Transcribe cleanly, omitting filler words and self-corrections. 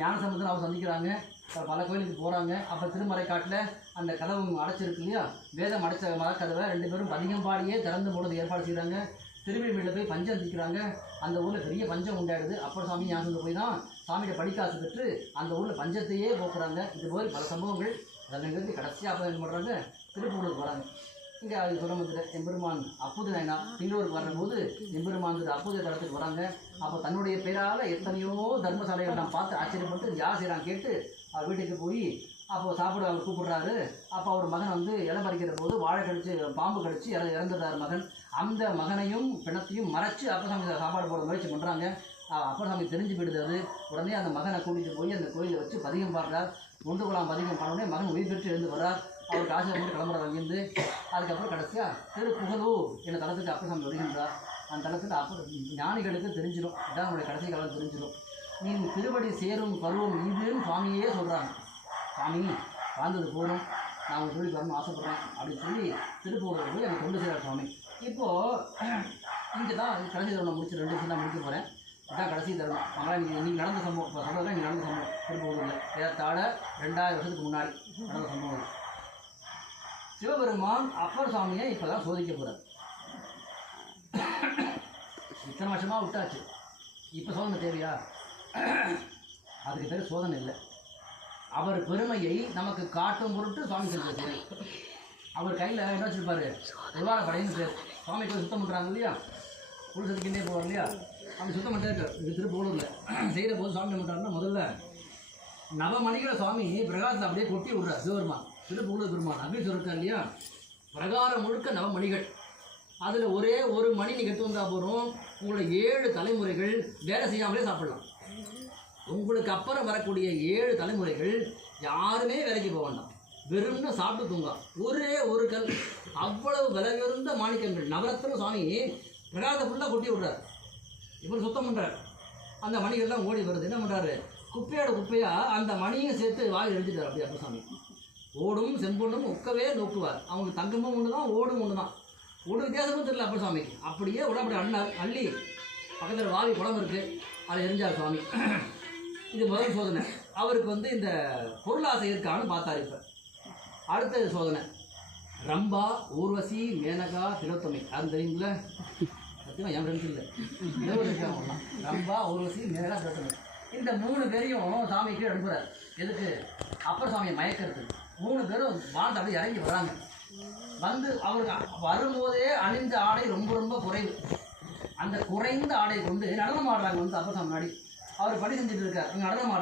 ஞானசம்பந்தன் அவர் சந்திக்கிறாங்க, பல கோயிலுக்கு போகிறாங்க. அப்போ திருமறைக்காட்டில் அந்த கதவு அடைச்சிருக்கு இல்லையா, வேதம் அடைச்ச மரக்கதவை 2 பேரும் பதிகம் பாடியே திறந்து போடுறது ஏற்பாடு செய்கிறாங்க. திருவிழிமேட்டில் போய் பஞ்சம் திக்கிறாங்க. அந்த ஊரில் பெரிய பஞ்சம் உண்டாயிடுது. அப்பர் சாமி ஞானசம்பந்தர் போய் தான் சாமிகிட்ட படிக்காசு பெற்று அந்த ஊரில் பஞ்சத்தையே போக்குறாங்க. இது போல் பல சம்பவங்கள். அதற்கு கடைசியாக அப்போ என்ன பண்ணுறாங்க, திருப்பூருக்கு வராங்க. இங்கே அது சொல்ல எம்பெருமான் அப்பூத நாயனா பின்னூருக்கு வரும்போது எம்பெருமான் அப்பூத தளத்துக்கு வராங்க. அப்போ தன்னுடைய பேரால் எத்தனையோ தர்மசாலைகள் நான் பார்த்து ஆச்சரியப்பட்டு யார் செய்கிறான் கேட்டு அவர் வீட்டுக்கு போய் அப்போது சாப்பிட அவர் கூப்பிடுறாரு. அப்போ அவர் மகன் வந்து இலை பறிக்கிற போது வாழை கடிச்சு பாம்பு கடிச்சு இறந்துடுறாரு மகன். அந்த மகனையும் பிணத்தையும் மறைச்சு அப்பசாமி சாப்பாடு போட முயற்சி பண்ணுறாங்க. அப்பசாமி தெரிஞ்சு போயிடுது. அது உடனே அந்த மகனை கூட்டிகிட்டு போய் அந்த கோயிலை வச்சு பதிகம் பாடுறார். 1 குலாம் பதிகம் பண்ணோடனே மகன் உயிர் பெற்று எழுந்து வர்றார். அவருக்கு ஆசிரியர் வந்து கிளம்புறார் அங்கேருந்து. அதுக்கப்புறம் கடைசியாக திருப்புகலூர் என்ற தளத்துக்கு அப்பசாமி வருகின்றார். அந்த தளத்தில் அப்போ ஞானிகளுக்கு தெரிஞ்சிடும், இதான் அவங்களுடைய கடைசி காலம் தெரிஞ்சிடும். நீ திருவடி சேரும் பருவம் இதுன்னு சுவாமியே சொல்கிறாங்க. சாமி வாழ்ந்தது போதும், நான் உங்கள் தொழில் வரணும்னு ஆசைப்பட்றேன் அப்படின்னு சொல்லி திருப்பூரில் போய் எனக்கு கொண்டு செய்கிறார் சுவாமி. இப்போது இங்கே தான் கடைசி தருணம் முடிச்சு 2 விஷயம் தான் முடிக்க போகிறேன். இதுதான் கடைசி தருணம். அதனால் நீங்கள் நடந்த சம்பவம், இப்போ சொல்கிறதா நீங்கள் நடந்த சம்பவம் திருப்பூரில் ஏறத்தாழ 2000 வருஷத்துக்கு முன்னாடி நடந்த சம்பவம். சிவபெருமான் அப்பர் சாமியை இப்போ தான் சோதிக்க போகிறார். இத்தனை வருஷமாக விட்டாச்சு, இப்போ சோதனை தேவையா? அதுக்கு பேர் சோதனை இல்லை. அவர் பெருமையை நமக்கு காட்டும் பொருட்டு சுவாமி செஞ்சது. அவர் கையில் என்ன வச்சுருப்பார், உருவார படைன்னு பேர். சுவாமி போய் சுத்தம் பண்ணுறாங்க இல்லையா, புல் சதிக்கின்றே போவார் இல்லையா, அப்படி சுத்தம் பண்ணிட்டே இது திருப்பூரில் செய்கிற போது சுவாமி என்ன பண்ணுறாருன்னா, முதல்ல நவமணிகளை சுவாமி பிரகாசத்தில் அப்படியே கொட்டி விடுறார். சிவபெருமான் திருப்பூர் பெருமான் அப்படி சொல்லிருக்கார் இல்லையா, பிரகாரம் முழுக்க நவமணிகள். அதில் ஒரே ஒரு மணி நீங்கள் எடுத்து வந்தால் போகிறோம், உங்களோட 7 தலைமுறைகள் வேலை செய்யாமலே சாப்பிடலாம். உங்களுக்கு அப்புறம் வரக்கூடிய 7 தலைமுறைகள் யாருமே வேலைக்கு போக வேண்டாம், வெறும்னு சாப்பிட்டு தூங்க. ஒரே ஒரு கல், அவ்வளவு விலையுயர்ந்த மாணிக்கங்கள் நவரத்ன சுவாமி பிரகாரத்தை ஃபுல்லாக கொட்டி விடுறார். இவர் சுத்தம் பண்ணுறார். அந்த மணிகள்லாம் ஓடி வருது. என்ன பண்ணுறாரு, குப்பையோட குப்பையாக அந்த மணியும் சேர்த்து வாயில் எழுதிட்டார். அப்படி அப்போ சாமி ஓடும் செம்பொண்ணும் ஒக்கவே நோக்குவார். அவங்க தங்கமும் ஒன்று தான், ஓடும் ஒன்று தான், ஒரு வித்தியாசமும் தெரியல அப்போ சாமிக்கு. அப்படியே உடம்படி அள்ளி பக்கத்தில் வாவி குளம் இருக்குது, அதை எரிஞ்சார் சுவாமி. இது முதல் சோதனை. அவருக்கு வந்து இந்த பொருளாசை இருக்கான்னு பார்த்தார். இப்போ அடுத்த சோதனை ரம்பா, ஊர்வசி, மேனகா, திலோத்தமை. அது தெரியுங்கள, சத்தியமாக என் ஃப்ரெண்ட்ஸ் இல்லை, ரம்பா, ஊர்வசி, மேனகா, திலோத்தமை. இந்த 3 பேரையும் சாமிக்கு அனுப்புகிறார். எதுக்கு? அப்பர் சாமியை மயக்கிறதுக்கு. 3 பேரும் வாழ்ந்து அப்படியே இறங்கி வராங்க. வந்து அவருக்கு வரும்போதே அணிந்த ஆடை ரொம்ப ரொம்ப குறைவு. அந்த குறைந்த ஆடை கொண்டு நடனம் ஆடுறாங்க. வந்து அப்பர் சாமி முன்னாடி அவர் பணி செஞ்சுட்டு இருக்கார், அங்கே நடனம் ஆடுறாங்க.